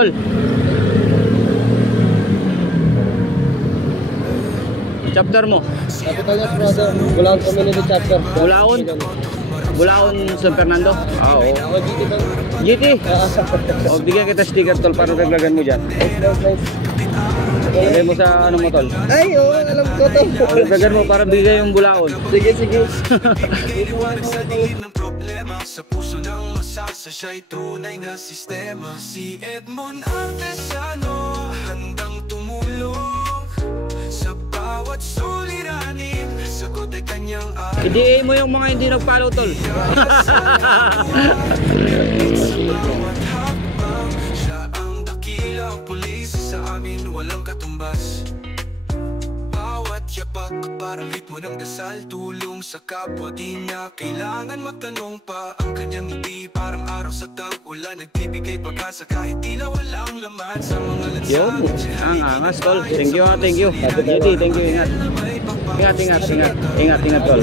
Tol. Chapter mo? Capital Yacht brother. Bulaon Community Chapter. Bulaon? Bulaon San Fernando? Ah, oo. Ako GT ba? GT? O, bigyan kita sticker tol para daglagan mo dyan. Lagay mo sa ano mo tol. Ay, oo, alam ko to. Daglagan mo para bigay yung Bulaon. Sige, sige. Sa puso ng masasa siya'y tunay na sistema. Si Edmond Artesano handang tumulong sa bawat suliranin. Sagot ay kanyang I-DA mo yung mga hindi nag-follow tol. siya ang dakilang pulis sa amin, walang katumbas. Bawat yapak parang ritmo ng dasal, tulong sa kapwa, di niya kailangan magtanong pa. Ang kanyang ngiti parang araw sa tag-ulan, nagbibigay pag-asa kahit tila walang laman. Sa mga Yun, ang angas tol. Thank you ha, thank you. GT, thank you, ingat. Ingat tol.